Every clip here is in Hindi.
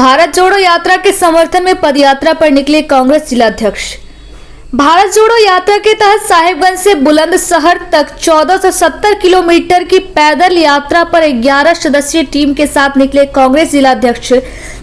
भारत जोड़ो यात्रा के समर्थन में पदयात्रा पर निकले कांग्रेस जिलाध्यक्ष। भारत जोड़ो यात्रा के तहत साहिबगंज से बुलंदशहर तक 1470 किलोमीटर की पैदल यात्रा पर 11 सदस्यीय टीम के साथ निकले कांग्रेस जिलाध्यक्ष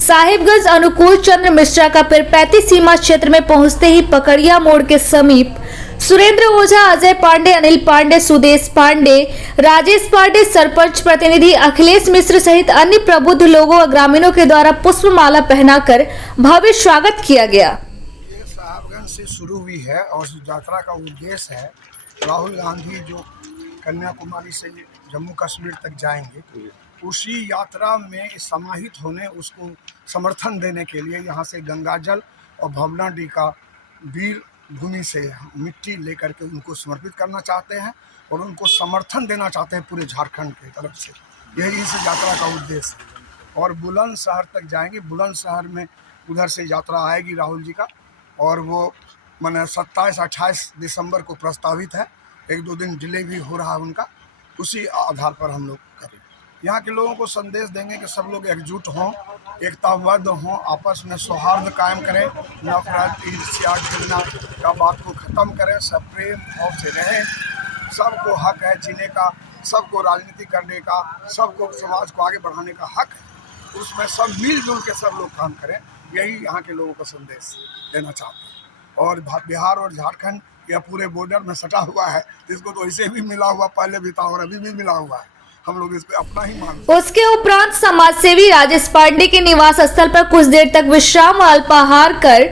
साहिबगंज अनुकूल चंद्र मिश्रा का पीरपैंती सीमा क्षेत्र में पहुंचते ही पकड़िया मोड़ के समीप सुरेंद्र ओझा, अजय पांडे, अनिल पांडे, सुदेश पांडे, राजेश पांडे, सरपंच प्रतिनिधि अखिलेश मिश्र सहित अन्य प्रबुद्ध लोगों और ग्रामीणों के द्वारा पुष्पमाला पहनाकर भव्य स्वागत किया गया। ये साहिबगंज से शुरू हुई है और इस यात्रा का उद्देश्य है राहुल गांधी जो कन्याकुमारी से जम्मू कश्मीर तक जाएंगे, उसी यात्रा में समाहित होने उसको समर्थन देने के लिए यहाँ से गंगाजल और भवनाडीह का वीर भूमि से मिट्टी लेकर के उनको समर्पित करना चाहते हैं और उनको समर्थन देना चाहते हैं पूरे झारखंड की तरफ से। यही इस यात्रा का उद्देश्य है। और बुलंदशहर तक जाएंगे। बुलंदशहर में उधर से यात्रा आएगी राहुल जी का, और वो मैंने 27-28 दिसंबर को प्रस्तावित है। 1-2 दिन डिले भी हो रहा है उनका। उसी आधार पर हम लोग करेंगे। यहाँ के लोगों को संदेश देंगे कि सब लोग एकजुट हों, एकताबद्ध हों, आपस में सौहार्द कायम करें, नफरत, ईर्ष्या, घृणा का बात को ख़त्म करें, सब प्रेम भाव से रहें। सबको हक है जीने का, सबको राजनीति करने का, सबको समाज को आगे बढ़ाने का हक है। उसमें सब मिलजुल के सब लोग काम करें, यही यहाँ के लोगों को संदेश देना चाहते हैं। और बिहार और झारखंड यह पूरे बॉर्डर में सटा हुआ है, जिसको तो ऐसे भी मिला हुआ पहले भी था और अभी भी मिला हुआ है। हम लोग इसको अपना ही मानते हैं। उसके उपरांत समाजसेवी राजेश पांडे के निवास स्थल पर कुछ देर तक विश्राम और अल्पाहार कर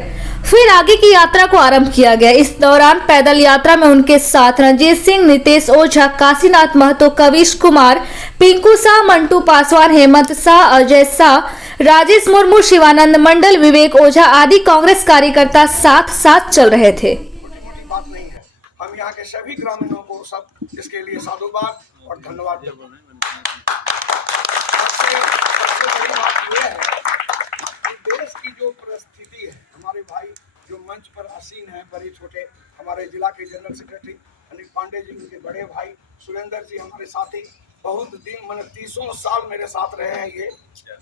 फिर आगे की यात्रा को आरंभ किया गया। इस दौरान पैदल यात्रा में उनके साथ रंजीत सिंह, नितेश ओझा, काशीनाथ महतो, कविश कुमार, पिंकू शाह, मंटू पासवान, हेमंत शाह, अजय शाह, राजेश मुर्मू, शिवानंद मंडल, विवेक ओझा आदि कांग्रेस कार्यकर्ता साथ साथ चल रहे थे। बात नहीं है। हम यहाँ के सभी ग्रामीणों को सब इसके लिए साधुवाद और धन्यवाद देते हैं। सबसे बड़ी बात यह है कि देश की जो परिस्थिति है, हमारे भाई जो मंच पर आसीन है, बड़े छोटे हमारे जिला के जनरल सेक्रेटरी अनिल पांडे जी, उनके बड़े भाई सुरेंद्र जी, हमारे साथी बहुत दिन मैंने 30 साल मेरे साथ रहे हैं। ये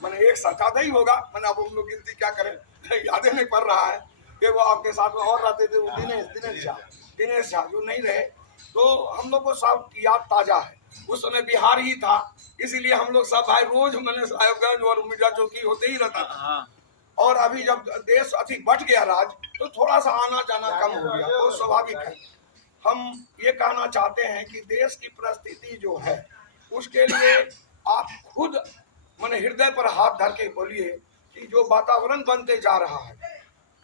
मैंने एक साथ ज़्यादा ही होगा, मैंने अब हम लोग गिनती क्या करें याद नहीं पड़ रहा है कि वो आपके साथ में और रहते थे। वो दिनेश झा जो नहीं रहे, तो हम लोग को सब याद ताजा है। उस समय बिहार ही था, इसीलिए हम लोग सब भाई रोज मैंने साहिबगंज और मीडिया चौकी होते ही रहता था। और अभी जब देश अधिक बढ़ गया राज, तो थोड़ा सा आना जाना कम हो गया, वो स्वाभाविक है। हम ये कहना चाहते हैं कि देश की परिस्थिति जो है, उसके लिए आप खुद मैंने हृदय पर हाथ धर के बोलिए कि जो वातावरण बनते जा रहा है,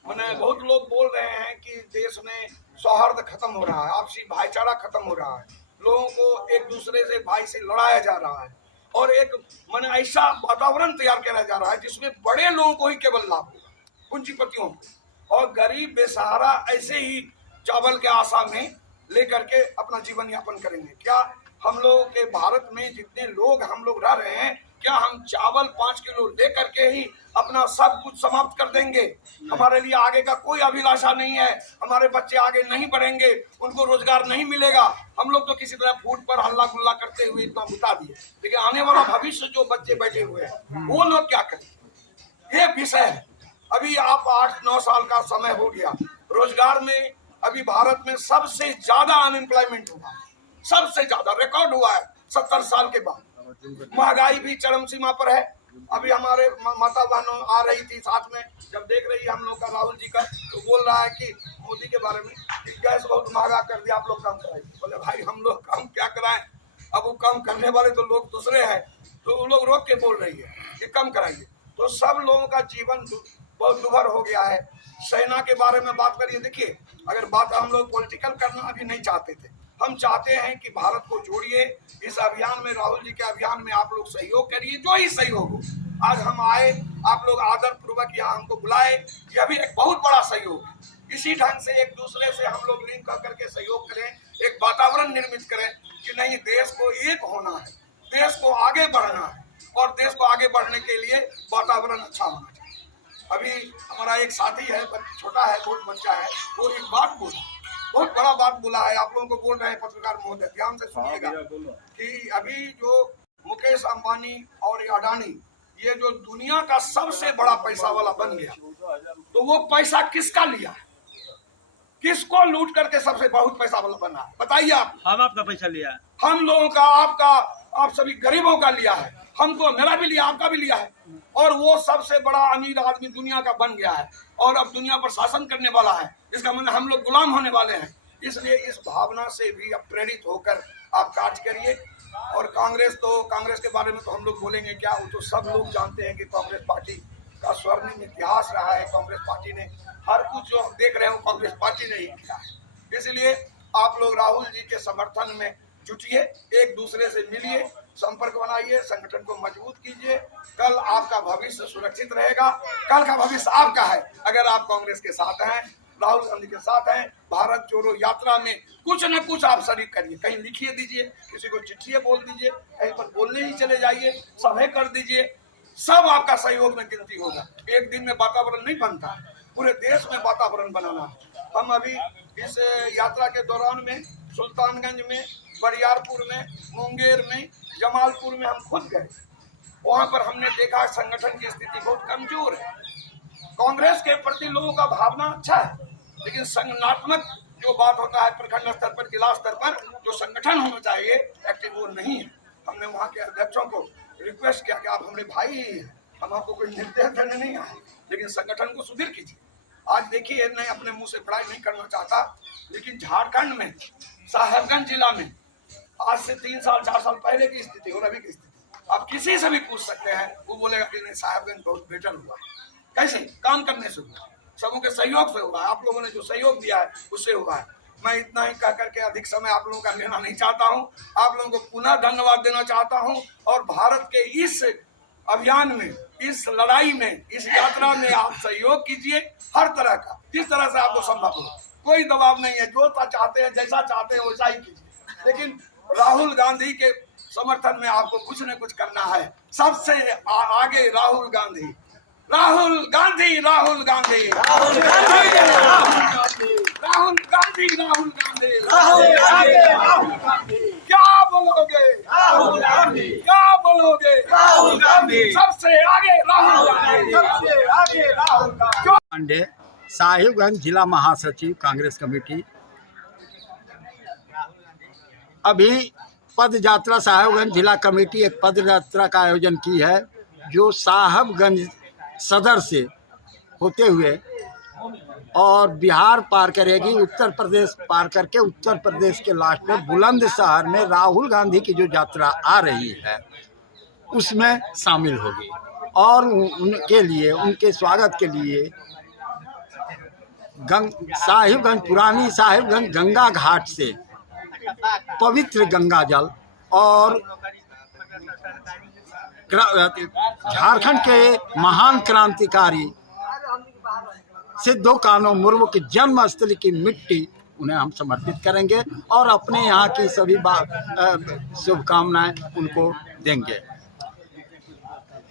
मैंने बहुत लोग बोल रहे हैं कि देश में सौहार्द खत्म हो रहा है, आपसी भाईचारा खत्म हो रहा है, लोगों को एक दूसरे से भाई से लड़ाया जा रहा है, और एक मैंने ऐसा वातावरण तैयार किया जा रहा है जिसमें बड़े लोगों को ही केवल लाभ होगा, पूंजीपतियों को, और गरीब बेसहारा ऐसे ही चावल के आशा में लेकर के अपना जीवन यापन करेंगे। क्या हम लोगों के भारत में जितने लोग हम लोग रह रहे हैं, क्या हम चावल 5 किलो लेकर के ही अपना सब कुछ समाप्त कर देंगे? हमारे लिए आगे का कोई अभिलाषा नहीं है। हमारे बच्चे आगे नहीं बढ़ेंगे, उनको रोजगार नहीं मिलेगा। हम लोग तो किसी तरह फूट पर हल्ला गुल्ला करते हुए इतना बिता दिए, लेकिन आने वाला भविष्य जो बच्चे बैठे हुए हैं, वो लोग क्या करें? ये विषय है। अभी आप 8-9 साल का समय हो गया, रोजगार में अभी भारत में सबसे ज्यादा अनएम्प्लॉयमेंट हुआ, सबसे ज्यादा रिकॉर्ड हुआ है 70 साल के बाद। महंगाई भी चरम सीमा पर है। अभी हमारे माता बहनों आ रही थी साथ में, जब देख रही है हम लोग का राहुल जी का, तो बोल रहा है कि मोदी के बारे में कि गैस बहुत महंगा कर दिया, आप लोग कम कराइए। बोले भाई हम लोग कम क्या कराएं, अब वो कम करने वाले तो लोग दूसरे हैं, तो वो लोग रोक के बोल रही है कि कम कराइए। तो सब लोगों का जीवन बहुत दुभर हो गया है। सेना के बारे में बात करिए, देखिए अगर बात हम लोग पॉलिटिकल करना अभी नहीं चाहते थे, हम चाहते हैं कि भारत को जोड़िए इस अभियान में, राहुल जी के अभियान में आप लोग सहयोग करिए, जो ही सहयोग हो। आज हम आए, आप लोग आदर पूर्वक यहाँ हमको बुलाए, यह भी एक बहुत बड़ा सहयोग है। इसी ढंग से एक दूसरे से हम लोग लिंक करके सहयोग करें, एक वातावरण निर्मित करें कि नहीं, देश को एक होना है, देश को आगे बढ़ना है, और देश को आगे बढ़ने के लिए वातावरण अच्छा होना चाहिए। अभी हमारा एक साथी है, छोटा है, बहुत बच्चा है, वो एक बात बोला, बहुत बड़ा बात बोला है, आप लोगों को बोल रहे हैं पत्रकार महोदय, ध्यान से सुनिएगा कि अभी जो मुकेश अंबानी और अडानी ये जो दुनिया का सबसे बड़ा पैसा वाला बन गया, तो वो पैसा किसका लिया, किसको लूट करके सबसे बहुत पैसा वाला बना, बताइए आप। हम आपका पैसा लिया, हम लोगों का, आपका, आप सभी गरीबों का लिया है, हमको, मेरा भी लिया, आपका भी लिया है। और वो सबसे बड़ा अमीर आदमी दुनिया का बन गया है और अब दुनिया पर शासन करने वाला है। इसका मतलब हम लोग गुलाम होने वाले हैं। इसलिए इस भावना से भी अब प्रेरित होकर आप कार्य करिए। और कांग्रेस के बारे में तो हम लोग बोलेंगे क्या, वो तो सब लोग जानते हैं कि कांग्रेस पार्टी का स्वर्णिम इतिहास रहा है। कांग्रेस पार्टी ने हर कुछ जो देख रहे हो कांग्रेस पार्टी ने ही किया है। इसलिए आप लोग राहुल जी के समर्थन में जुटिए, एक दूसरे से मिलिए, संपर्क बनाइए, संगठन को मजबूत कीजिए। कल आपका भविष्य सुरक्षित रहेगा, कल का भविष्य आपका है अगर आप कांग्रेस के साथ हैं, राहुल गांधी के साथ हैं। भारत जोड़ो यात्रा में कुछ न कुछ आप शरीक करिए, कहीं लिखिए दीजिए, किसी को चिट्ठी बोल दीजिए, कहीं पर बोलने ही चले जाइए, सभे कर दीजिए, सब आपका सहयोग में गिनती होगा। एक दिन में वातावरण नहीं बनता, पूरे देश में वातावरण बनाना है। हम अभी इस यात्रा के दौरान में सुल्तानगंज में, बरियारपुर में, मुंगेर में, जमालपुर में हम खुद गए। वहां पर हमने देखा संगठन की स्थिति बहुत कमजोर है। कांग्रेस के प्रति लोगों का भावना अच्छा है, लेकिन संगठनात्मक जो बात होता है प्रखंड स्तर पर, जिला स्तर पर जो संगठन होना चाहिए एक्टिव, वो नहीं है। हमने वहाँ के अध्यक्षों को रिक्वेस्ट किया कि आप हमारे भाई हैं, हम आपको कोई निर्देश देने नहीं आए, लेकिन संगठन को सुदृढ़ कीजिए। आज देखिए, मैं अपने मुंह से बड़ाई नहीं करना चाहता, लेकिन झारखंड में साहेबगंज जिला में आज से 3 साल 4 साल पहले की स्थिति और अभी की स्थिति आप किसी से भी पूछ सकते हैं, वो बोलेगा कि नहीं, साहेबगंज बहुत बेटर हुआ। कैसे? काम करने से हुआ, सबों के सहयोग से हुआ है, आप लोगों ने जो सहयोग दिया है उससे हुआ है। मैं इतना ही कह करके अधिक समय आप लोगों का लेना नहीं चाहता हूं। आप लोगों को पुनः धन्यवाद देना चाहता हूं और भारत के इस अभियान में, इस लड़ाई में, इस यात्रा में आप सहयोग कीजिए हर तरह का, जिस तरह से आपको संभव हो। कोई दबाव नहीं है, जो चाहते हैं, जैसा चाहते हैं वैसा ही कीजिए, लेकिन राहुल गांधी के समर्थन में आपको कुछ न कुछ करना है। सबसे आगे राहुल गांधी, राहुल गांधी, राहुल गांधी, राहुल गांधी, राहुल गांधी, राहुल गांधी, राहुल गांधी, राहुल गांधी। क्या बोलोगे? राहुल गांधी। क्या बोलोगे? राहुल गांधी। सबसे आगे राहुल गांधी, सबसे आगे राहुल गांधी। पांडे, साहिबगंज जिला महासचिव कांग्रेस कमेटी। अभी पद यात्रा साहिबगंज जिला कमेटी एक पद यात्रा का आयोजन की है, जो साहिबगंज सदर से होते हुए और बिहार पार करेगी, उत्तर प्रदेश पार करके उत्तर प्रदेश के लास्ट में बुलंदशहर में राहुल गांधी की जो यात्रा आ रही है उसमें शामिल होगी। और उनके लिए, उनके स्वागत के लिए साहिबगंज, पुरानी साहिबगंज गंगा घाट से पवित्र गंगा जल और झारखंड के महान क्रांतिकारी सिद्धो कान्हू मुर्मू की जन्मस्थली की मिट्टी उन्हें हम समर्पित करेंगे और अपने यहाँ की सभी शुभकामनाएं उनको देंगे।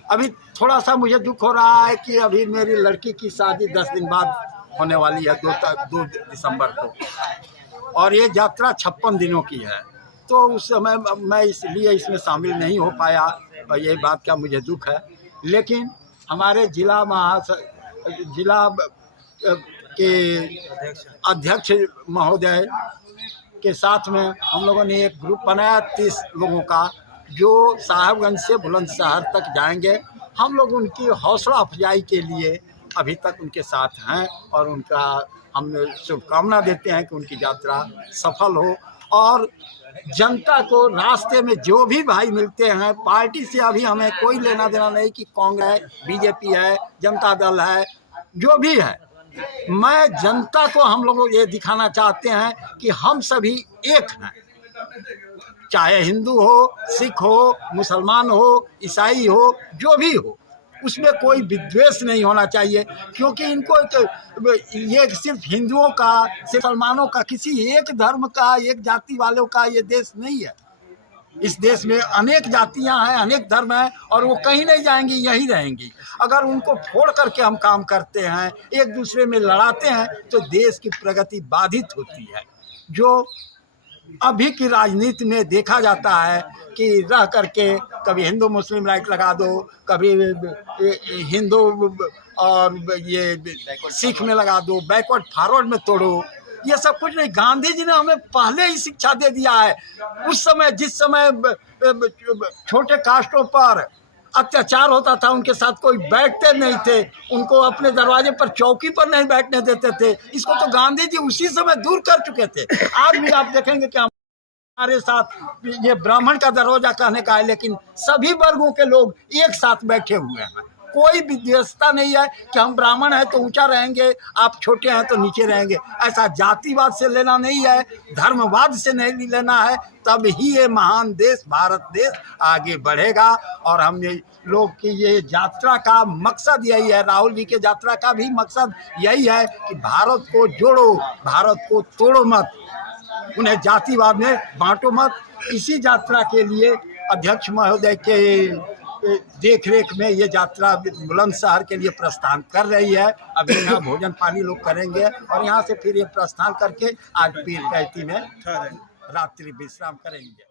अभी थोड़ा सा मुझे दुख हो रहा है कि अभी मेरी लड़की की शादी 10 दिन बाद होने वाली है, 2 दिसंबर को, और ये यात्रा 56 दिनों की है। तो उस समय मैं इसलिए इसमें शामिल नहीं हो पाया और ये बात का मुझे दुख है। लेकिन हमारे जिला के अध्यक्ष महोदय के साथ में हम लोगों ने एक ग्रुप बनाया 30 लोगों का, जो साहिबगंज से बुलंदशहर तक जाएंगे। हम लोग उनकी हौसला अफजाई के लिए अभी तक उनके साथ हैं और उनका हम शुभकामना देते हैं कि उनकी यात्रा सफल हो। और जनता को रास्ते में जो भी भाई मिलते हैं, पार्टी से अभी हमें कोई लेना देना नहीं कि कांग्रेस, बीजेपी है, जनता दल है, जो भी है, मैं जनता को हम लोग ये दिखाना चाहते हैं कि हम सभी एक हैं। चाहे हिंदू हो, सिख हो, मुसलमान हो, ईसाई हो, जो भी हो, उसमें कोई विद्वेष नहीं होना चाहिए, क्योंकि इनको ये सिर्फ हिंदुओं का, सिर्फ मुसलमानों का, किसी एक धर्म का, एक जाति वालों का ये देश नहीं है। इस देश में अनेक जातियां हैं, अनेक धर्म हैं और वो कहीं नहीं जाएंगी, यहीं रहेंगी। अगर उनको फोड़ करके हम काम करते हैं, एक दूसरे में लड़ाते हैं, तो देश की प्रगति बाधित होती है। जो अभी की राजनीति में देखा जाता है कि रह करके कभी हिंदू मुस्लिम राइट लगा दो, कभी हिंदू और ये सिख में लगा दो, बैकवर्ड फॉरवर्ड में तोड़ो। ये सब कुछ नहीं। गांधी जी ने हमें पहले ही शिक्षा दे दिया है। उस समय जिस समय छोटे कास्टों पर अत्याचार होता था, उनके साथ कोई बैठते नहीं थे, उनको अपने दरवाजे पर चौकी पर नहीं बैठने देते थे। इसको तो गांधी जी उसी समय दूर कर चुके थे। आज भी आप देखेंगे कि हमारे साथ ये ब्राह्मण का दरवाजा कहने का है, लेकिन सभी वर्गों के लोग एक साथ बैठे हुए हैं। कोई विशेषता नहीं है कि हम ब्राह्मण हैं तो ऊंचा रहेंगे, आप छोटे हैं तो नीचे रहेंगे। ऐसा जातिवाद से लेना नहीं है, धर्मवाद से नहीं लेना है। तब ही ये महान देश भारत देश आगे बढ़ेगा। और हमने लोग की ये यात्रा का मकसद यही है, राहुल जी के यात्रा का भी मकसद यही है कि भारत को जोड़ो, भारत को तोड़ो मत, उन्हें जातिवाद में बांटो मत। इसी यात्रा के लिए अध्यक्ष महोदय के देख रेख में ये यात्रा बुलंदशहर के लिए प्रस्थान कर रही है। अभी यहाँ भोजन पानी लोग करेंगे और यहाँ से फिर ये प्रस्थान करके आज पीर कैती में रात्रि विश्राम करेंगे।